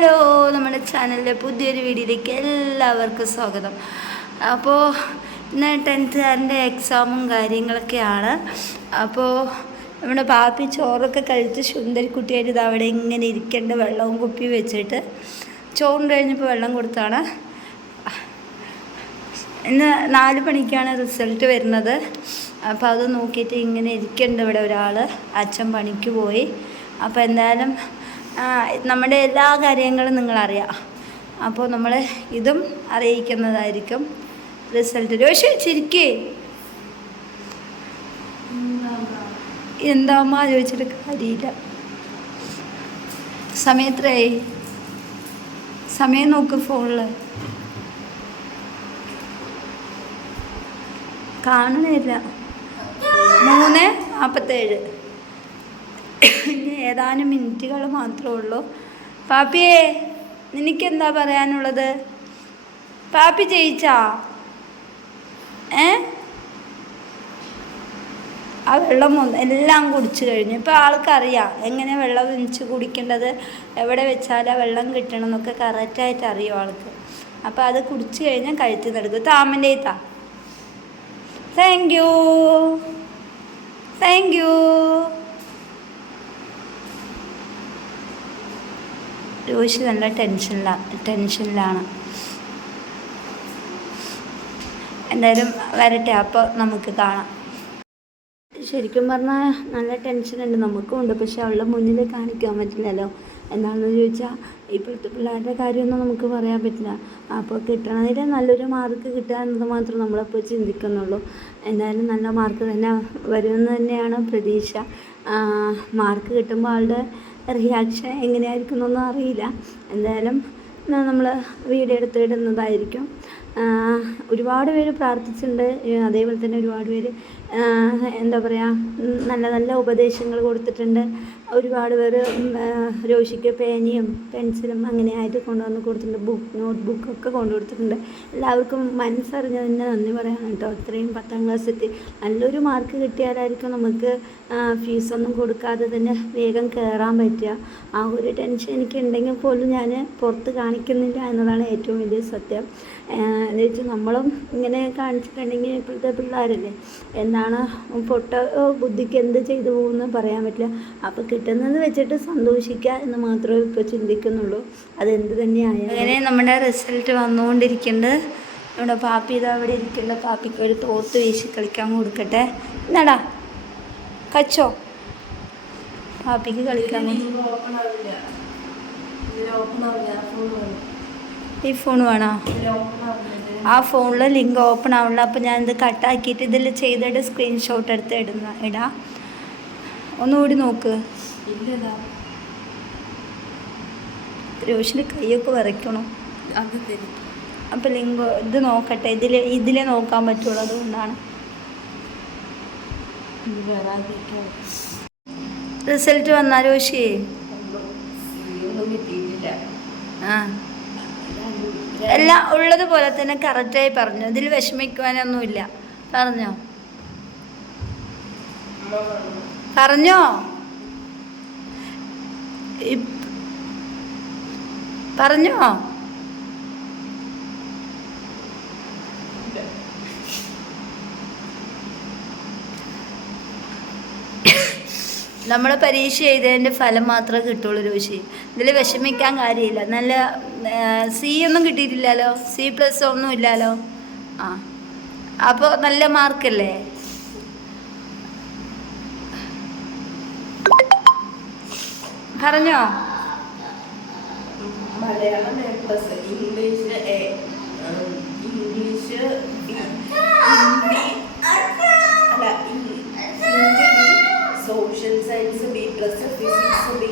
Hello, നമ്മുടെ ചാനലിലെ പുതിയൊരു വീഡിയോയിലേക്ക് എല്ലാവർക്കും സ്വാഗതം. അപ്പോൾ ഇന്ന് 10th എക്സാമും കാര്യങ്ങളൊക്കെയാണ്. അപ്പോൾ നമ്മുടെ പാപ്പി ചോറൊക്കെ കഴിച്ച് സുന്ദരിക്കുട്ടിയായിട്ട് ഇത് അവിടെ ഇങ്ങനെ ഇരിക്കേണ്ട വെള്ളവും കുപ്പി വെച്ചിട്ട് ചോറും കഴിഞ്ഞപ്പോൾ വെള്ളം കൊടുത്താണ്. ഇന്ന് 4 മണിക്കാണ് റിസൾട്ട് വരുന്നത്. അപ്പോൾ അത് നോക്കിയിട്ട് ഇങ്ങനെ ഇരിക്കേണ്ട ഇവിടെ ഒരാൾ. അച്ഛൻ പണിക്ക് പോയി. അപ്പോൾ എന്തായാലും നമ്മുടെ എല്ലാ കാര്യങ്ങളും നിങ്ങളറിയാം. അപ്പോൾ നമ്മൾ ഇതും അറിയിക്കുന്നതായിരിക്കും. റിസൾട്ട് രോഷി ചിരിക്കേ എന്താമ്മ ചോദിച്ചിട്ട് കാര്യമില്ല. സമയത്രയായി? സമയം നോക്ക് ഫോണിൽ. കാണുന്നില്ല. 3:47. ഇനി ഏതാനും മിനിറ്റുകൾ മാത്രമേ ഉള്ളൂ. പാപ്പിയേ, നിനക്കെന്താ പറയാനുള്ളത്? പാപ്പി ജയിച്ചാ? ആ വെള്ളം എല്ലാം കുടിച്ചു കഴിഞ്ഞു. ഇപ്പോൾ ആൾക്കറിയാം എങ്ങനെ വെള്ളം വെച്ച് കുടിക്കേണ്ടത്, എവിടെ വെച്ചാൽ വെള്ളം കിട്ടണം എന്നൊക്കെ കറക്റ്റായിട്ട് അറിയും ആൾക്ക്. അപ്പോൾ അത് കുടിച്ചു കഴിഞ്ഞാൽ കഴുത്തി നടക്കും. താമൻ്റെ താ. Thank you. രോഷി നല്ല ടെൻഷനിലാണ്. എന്തായാലും വരട്ടെ, അപ്പോൾ നമുക്ക് കാണാം. ശരിക്കും പറഞ്ഞാൽ നല്ല ടെൻഷനുണ്ട്, നമുക്കും ഉണ്ട്. പക്ഷെ അവളുടെ മുന്നിൽ കാണിക്കാൻ പറ്റില്ലല്ലോ. എന്താണെന്ന് ചോദിച്ചാൽ ഇപ്പോഴത്തെ പിള്ളേരുടെ കാര്യമൊന്നും നമുക്ക് പറയാൻ പറ്റില്ല. അപ്പോൾ കിട്ടണതിൽ നല്ലൊരു മാർക്ക് കിട്ടുക എന്നത് മാത്രം നമ്മളപ്പോൾ ചിന്തിക്കുന്നുള്ളൂ. എന്തായാലും നല്ല മാർക്ക് തന്നെ വരുമെന്ന് തന്നെയാണ് പ്രതീക്ഷ. മാർക്ക് കിട്ടുമ്പോൾ ആളുടെ റിയാക്ഷൻ എങ്ങനെയായിരിക്കും എന്നൊന്നും അറിയില്ല. എന്തായാലും നമ്മൾ വീഡിയോ എടുത്തിടുന്നതായിരിക്കും. ഒരുപാട് പേര് പ്രാർത്ഥിച്ചിട്ടുണ്ട്. അതേപോലെ തന്നെ ഒരുപാട് പേര് എന്താ പറയുക, നല്ല നല്ല ഉപദേശങ്ങൾ കൊടുത്തിട്ടുണ്ട്. ഒരുപാട് പേര് രോഷിക്ക് പേനയും പെൻസിലും അങ്ങനെയായിട്ട് കൊണ്ടുവന്ന് കൊടുത്തിട്ടുണ്ട്. നോട്ട്ബുക്കൊക്കെ കൊണ്ടുകൊടുത്തിട്ടുണ്ട്. എല്ലാവർക്കും മനസ്സറിഞ്ഞ് തന്നെ നന്ദി പറയണം കേട്ടോ. അത്രയും 10th ക്ലാസ്സിൽ നല്ലൊരു മാർക്ക് കിട്ടിയാലായിരിക്കും നമുക്ക് ഫീസൊന്നും കൊടുക്കാതെ തന്നെ വേഗം കയറാൻ പറ്റുക. ആ ഒരു ടെൻഷൻ എനിക്കുണ്ടെങ്കിൽ പോലും ഞാൻ പുറത്ത് കാണിക്കുന്നില്ല എന്നതാണ് ഏറ്റവും വലിയ സത്യം. എന്ന് വെച്ചാൽ നമ്മളും ഇങ്ങനെ കാണിച്ചിട്ടുണ്ടെങ്കിൽ ഇപ്പോഴത്തെ പിള്ളേരല്ലേ, എന്താണ് പൊട്ട ബുദ്ധിക്ക് എന്ത് ചെയ്തു പോകുമെന്ന് പറയാൻ പറ്റില്ല. അപ്പോൾ കിട്ടുന്നത് വെച്ചിട്ട് സന്തോഷിക്കുക എന്ന് മാത്രമേ ഇപ്പോൾ ചിന്തിക്കുന്നുള്ളൂ. അതെന്ത് തന്നെയായാലും അങ്ങനെ നമ്മുടെ റിസൾട്ട് വന്നുകൊണ്ടിരിക്കുന്നുണ്ട്. നമ്മുടെ പാപ്പി ഇതാ അവിടെ ഇരിക്കേണ്ട. പാപ്പിക്ക് ഒരു തോർത്ത് വീശി കളിക്കാൻ കൊടുക്കട്ടെ. എന്നാടാ കച്ചോ, പാപ്പിക്ക് കളിക്കാൻ. ഈ ഫോൺ വേണോ? ആ ഫോണിൽ ലിങ്ക് ഓപ്പൺ ആവണില്ല. അപ്പോൾ ഞാനിത് കട്ടാക്കിയിട്ട് ഇതിൽ ചെയ്തിട്ട് സ്ക്രീൻഷോട്ട് എടുത്ത് ഇടാം. ഒന്നുകൂടി നോക്ക്. രോഷിൻ്റെ കൈയൊക്കെ വരയ്ക്കണം. അപ്പോൾ ലിങ്ക് ഇത് നോക്കട്ടെ. ഇതിലേ നോക്കാൻ പറ്റുള്ളൂ. അതുകൊണ്ടാണ്. റിസൾട്ട് വന്നാ രോഷി? എല്ലാം ഉള്ളതുപോലെ തന്നെ കറക്റ്റായി പറഞ്ഞു. ഇതിൽ വിഷമിക്കുവാനൊന്നുമില്ല. പറഞ്ഞോ? നമ്മൾ പരീക്ഷ എഴുതിയതിൻ്റെ ഫലം മാത്രമേ കിട്ടുള്ളൂ രോഷി. ഇതിൽ വിഷമിക്കാൻ കാര്യമില്ല. നല്ല C ഒന്നും കിട്ടിയിട്ടില്ലല്ലോ, C+ ഒന്നും ഇല്ലല്ലോ. അപ്പോൾ നല്ല മാർക്കല്ലേ? പറഞ്ഞോ? Malayalam A+, English A, English B, social science B+, physics B,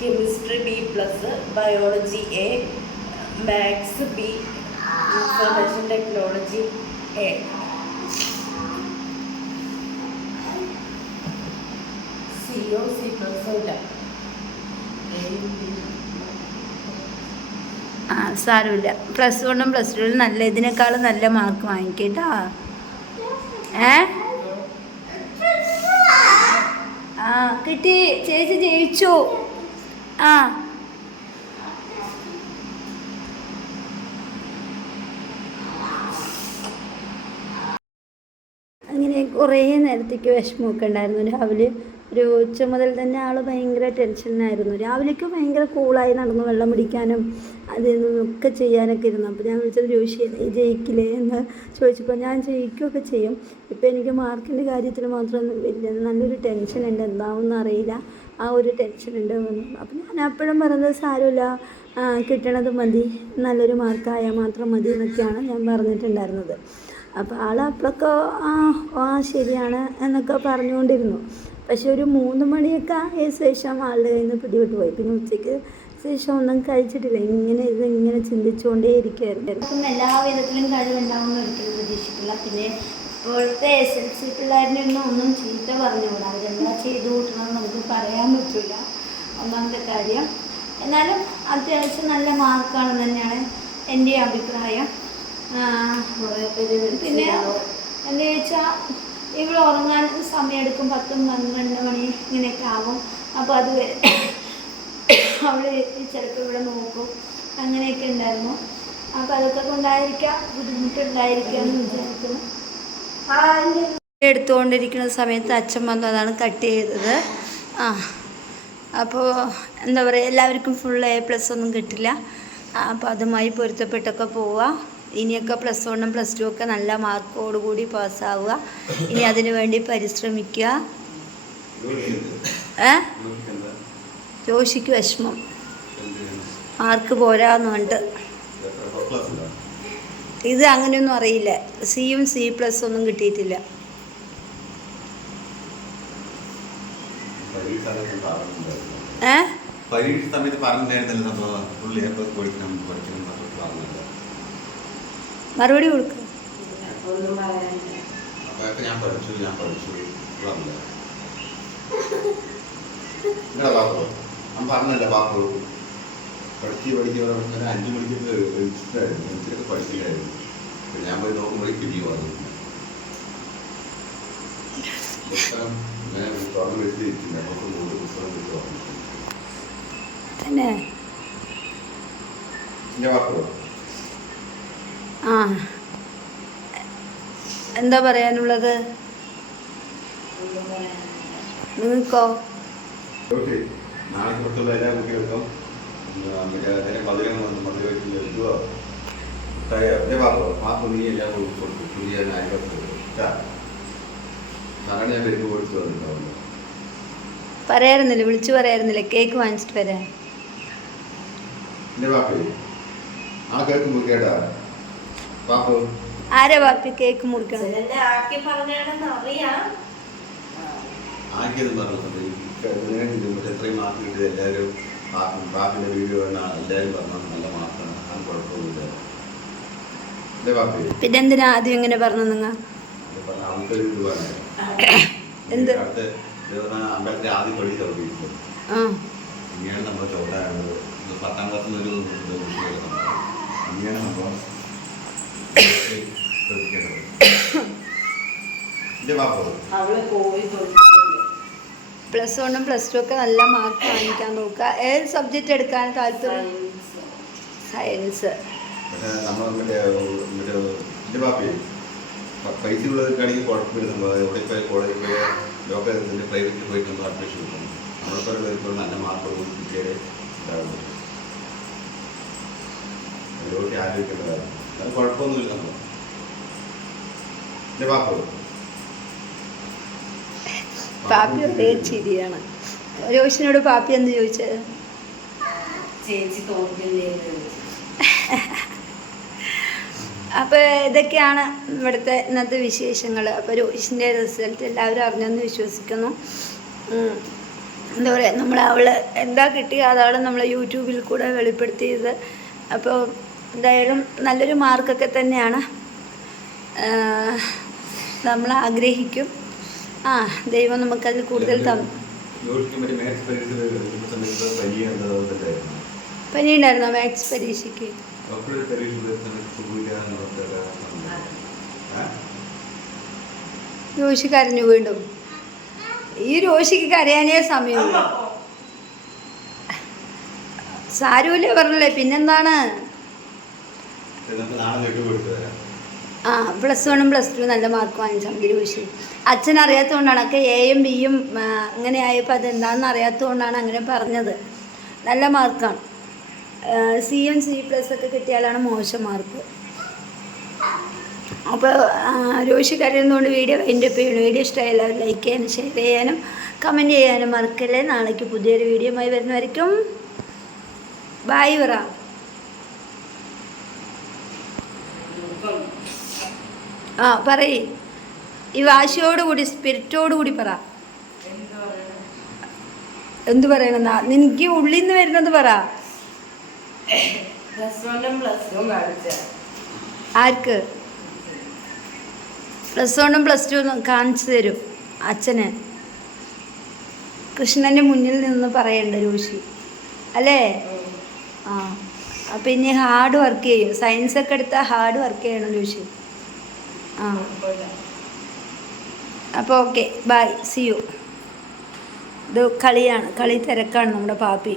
chemistry B+, biology A, maths B, information technology A. CO C+ ഇല്ല. സാരമില്ല. +1ഉം +2 നല്ല ഇതിനേക്കാളും നല്ല മാർക്ക് വാങ്ങിക്കേട്ടാ. കിട്ടി. ചേച്ചി ജയിച്ചു. കുറേ നേരത്തേക്ക് വിഷമമൊക്കെ ഉണ്ടായിരുന്നു. രാവിലെ ഒരു ഉച്ച മുതൽ തന്നെ ആൾ ഭയങ്കര ടെൻഷനായിരുന്നു. രാവിലേക്ക് ഭയങ്കര കൂളായി നടന്നു, വെള്ളം പിടിക്കാനും അതിൽ നിന്നൊക്കെ ചെയ്യാനൊക്കെ ഇരുന്നു. അപ്പോൾ ഞാൻ വിളിച്ചത് ജോഷി ജയിക്കില്ലേ എന്ന് ചോദിച്ചപ്പോൾ ഞാൻ ജയിക്കുകയൊക്കെ ചെയ്യും, ഇപ്പോൾ എനിക്ക് മാർക്കിൻ്റെ കാര്യത്തിൽ മാത്രം വലിയ നല്ലൊരു ടെൻഷനുണ്ട്, എന്താണെന്ന് അറിയില്ല, ആ ഒരു ടെൻഷനുണ്ട് എന്ന്. അപ്പോൾ ഞാൻ അപ്പോഴും പറയുന്നത് സാരമില്ല, കിട്ടണത് മതി, നല്ലൊരു മാർക്കായാൽ മാത്രം മതി എന്നൊക്കെയാണ് ഞാൻ പറഞ്ഞിട്ടുണ്ടായിരുന്നത്. അപ്പോൾ ആൾ അപ്പോഴൊക്കെ ശരിയാണ് എന്നൊക്കെ പറഞ്ഞുകൊണ്ടിരുന്നു. പക്ഷെ ഒരു 3 മണിയൊക്കെ ആയ ശേഷം ആളുടെ കയ്യിൽ നിന്ന് പിടിവിട്ട് പോയി. പിന്നെ ഉച്ചയ്ക്ക് ശേഷം ഒന്നും കഴിച്ചിട്ടില്ല, ഇങ്ങനെ ചിന്തിച്ചുകൊണ്ടേ ഇരിക്കുകയായിരുന്നു. അപ്പം എല്ലാ വിധത്തിലും കഴിവുണ്ടാവുമെന്ന് ഒരിക്കലും പ്രതീക്ഷിക്കില്ല. പിന്നെ ഇപ്പോഴത്തെ SLC പിള്ളേരുടെ ഒന്നും ചീത്ത പറഞ്ഞുകൂടാ, അവരെന്താ ചെയ്തു കൂട്ടണമെന്ന് നമുക്ക് പറയാൻ പറ്റില്ല, ഒന്നാമത്തെ കാര്യം. എന്നാലും അത്യാവശ്യം നല്ല മാർക്കാണെന്ന് തന്നെയാണ് എൻ്റെ അഭിപ്രായം. പിന്നെ എന്താ വെച്ചാൽ ഇവിടെ ഉറങ്ങാൻ സമയമെടുക്കും, 10-12 മണി ഇങ്ങനെയൊക്കെ ആവും. അപ്പോൾ അതുവരെ അവൾ ചിലപ്പോൾ ഇവിടെ നോക്കും, അങ്ങനെയൊക്കെ ഉണ്ടായിരുന്നു. അപ്പോൾ അതൊക്കെ കൊണ്ടായിരിക്കാം ബുദ്ധിമുട്ടുണ്ടായിരിക്കാം എന്ന് വിചാരിക്കുന്നു. എടുത്തുകൊണ്ടിരിക്കുന്ന സമയത്ത് അച്ഛൻ വന്നു, അതാണ് കട്ട് ചെയ്തത്. അപ്പോൾ എന്താ പറയുക, എല്ലാവർക്കും ഫുൾ A+ ഒന്നും കിട്ടില്ല. അപ്പോൾ അതുമായി പൊരുത്തപ്പെട്ടൊക്കെ പോവുക. ഇനിയൊക്കെ +1 +2 ഒക്കെ നല്ല മാർക്കോടുകൂടി പാസ്സാവുക. ഇനി അതിനു വേണ്ടി പരിശ്രമിക്കുക. ജോഷിക്ക് വിഷമം, മാർക്ക് പോരാന്ന് പറഞ്ഞിട്ട്. ഇത് അങ്ങനെയൊന്നും അറിയില്ല, Cയും C+ ഒന്നും കിട്ടിയിട്ടില്ല. പരീക്ഷ സമയത്ത് പറഞ്ഞിട്ടുണ്ടായിരുന്നല്ലോ, മറുപടി കൊടുക്കും. ഞാൻ പഠിച്ചു ഞാൻ പറഞ്ഞല്ലേ പാപ്പു പഠിച്ച് 5 മണിക്ക് ഇഷ്ടമായിരുന്നു, എനിക്കൊക്കെ പഠിച്ചില്ലായിരുന്നു. ഞാൻ പോയി നോക്കുമ്പോഴേക്ക് പിരിയോ അത് പുസ്തകം ഞാൻ തുറന്ന് വെച്ചിരിക്കുന്നത്, നമുക്ക് 3 പുസ്തകം കിട്ടുക പിന്നെ എന്താ പറയാനുള്ളത് നിങ്ങൾക്കോ? നാളെ പുറത്തുള്ള എല്ലാ കുട്ടികൾക്കും നീ എല്ലാം കൊടുത്തു പുതിയ നാളെ ഞാൻ വരുമ്പോൾ കൊടുത്തു വന്നിട്ടുണ്ടാവുന്നു. പറയാറുന്നില്ല, വിളിച്ചു പറയാറുന്നില്ല, കേക്ക് വാങ്ങിച്ചിട്ട് വരാൻ. ആ കേക്ക് മുറിക്കേട്ടാ പാപ്പു. ആരാ പാപ്പി കേക്ക് മുറിക്കണം? ആക്കിയത് പറഞ്ഞത് എത്രയും മാർക്ക് കിട്ടിയത് എല്ലാവരും പാപ്പിന്റെ വീഡിയോ എല്ലാവരും പറഞ്ഞു നല്ല മാർക്കാണ്, അത് കുഴപ്പമൊന്നുമില്ല. അല്ലേ പാപ്പി? പിന്നെ എന്തിനാ ആദ്യം ഇങ്ങനെ പറഞ്ഞു? നിങ്ങൾ അവർക്കൊരു ഇത് പറഞ്ഞു അടുത്ത അമ്പലത്തിൽ ആദ്യം പടി ചവിട്ടിയിട്ടുണ്ട്. ഇങ്ങനെയാണ് നമ്മൾ ചവിട്ടാനുള്ളത്. 10ാം ക്ലാസ്സിൽ ഒരു ഇങ്ങനെയാണ് നമ്മൾ ശ്രദ്ധിക്കേണ്ടത്. +1 +2 ഒക്കെ നല്ല മാർക്ക് വാങ്ങിക്കാൻ നോക്കുക. ഏത് സബ്ജക്റ്റ് എടുക്കാൻ താല്പര്യം? സയൻസ്. പക്ഷേ നമ്മൾ എൻ്റെ പാപ്പി പൈസ ഉള്ളവർക്കാണെങ്കിൽ കുഴപ്പമില്ല. നമ്മൾ എവിടെ പോയി കോളേജിൽ പോയി ലോക്കൽ പ്രൈവറ്റിൽ പോയിട്ട് നമ്മൾ അഡ്മിഷൻ കിട്ടും. നമ്മളിപ്പോൾ നല്ല മാർക്ക് കിട്ടിയാലേ ഉണ്ടാവുള്ളൂ. അതിലോട്ട് ആലോചിക്കേണ്ടതാണ്. അത് കുഴപ്പമൊന്നുമില്ല. നമ്മൾ എൻ്റെ പാപ്പ പാപ്പി ഒരേ ചിരിയാണ്. രോഷിനോട് പാപ്പി എന്ന് ചോദിച്ചത് ചേച്ചി തോന്നില്ലേ? അപ്പോൾ ഇതൊക്കെയാണ് ഇവിടുത്തെ ഇന്നത്തെ വിശേഷങ്ങൾ. അപ്പോൾ രോഷിൻ്റെ റിസൾട്ട് എല്ലാവരും അറിഞ്ഞെന്ന് വിശ്വസിക്കുന്നു. എന്താ പറയുക, അവൾ എന്താ കിട്ടിയ അതാണ് നമ്മൾ യൂട്യൂബിൽ കൂടെ വെളിപ്പെടുത്തിയത്. അപ്പോൾ എന്തായാലും നല്ലൊരു മാർക്കൊക്കെ തന്നെയാണ് നമ്മൾ ആഗ്രഹിക്കും. ദൈവം നമുക്കതിൽ കൂടുതൽ തന്നു. പനി ഉണ്ടായിരുന്നോ മാത്സ് പരീക്ഷയ്ക്ക്? രോഷി കരഞ്ഞു വീണ്ടും. ഈ രോഷിക്ക് കരയാനേ സമയമുള്ളൂ. സാരൂല്ലേ പറഞ്ഞല്ലേ, പിന്നെന്താണ്? ആ +1 +2 നല്ല മാർക്ക് വാങ്ങിച്ചാൽ മതി രോഷി. അച്ഛൻ അറിയാത്തതുകൊണ്ടാണ് ഒക്കെ എയും ബിയും അങ്ങനെ ആയപ്പോൾ അതെന്താണെന്ന് അറിയാത്തതുകൊണ്ടാണ് അങ്ങനെ പറഞ്ഞത്. നല്ല മാർക്കാണ്. സിയും C+ ഒക്കെ കിട്ടിയാലാണ് മോശം മാർക്ക്. അപ്പോൾ രോഷി കരയുന്നതുകൊണ്ട് വീഡിയോ എൻ്റെ ചെയ്യണം. വീഡിയോ ഇഷ്ടമായി എല്ലാവരും ലൈക്ക് ചെയ്യാനും ഷെയർ ചെയ്യാനും കമൻറ്റ് ചെയ്യാനും മറക്കല്ലേ. നാളേക്ക് പുതിയൊരു വീഡിയോയുമായി വരുന്നവരിക്കും ബൈ പറ. ആ പറയ്, ഈ വാശിയോടുകൂടി സ്പിരിറ്റോടുകൂടി പറ. എന്ത് പറയണെന്നാ നിനക്ക് ഉള്ളിൽ നിന്ന് വരുന്നത് പറ. ആർക്ക് +1 +2 കാണിച്ചു തരും അച്ഛന്. കൃഷ്ണൻ്റെ മുന്നിൽ നിന്ന് പറയണ്ട രോഷി അല്ലേ? ആ അപ്പം ഇനി ഹാർഡ് വർക്ക് ചെയ്യും. സയൻസൊക്കെ എടുത്താൽ ഹാർഡ് വർക്ക് ചെയ്യണം രോഷി. ആ അപ്പോൾ ഓക്കെ ബൈ, സി യു. ഇത് കളി തിരക്കാണ് നമ്മുടെ പാപ്പി.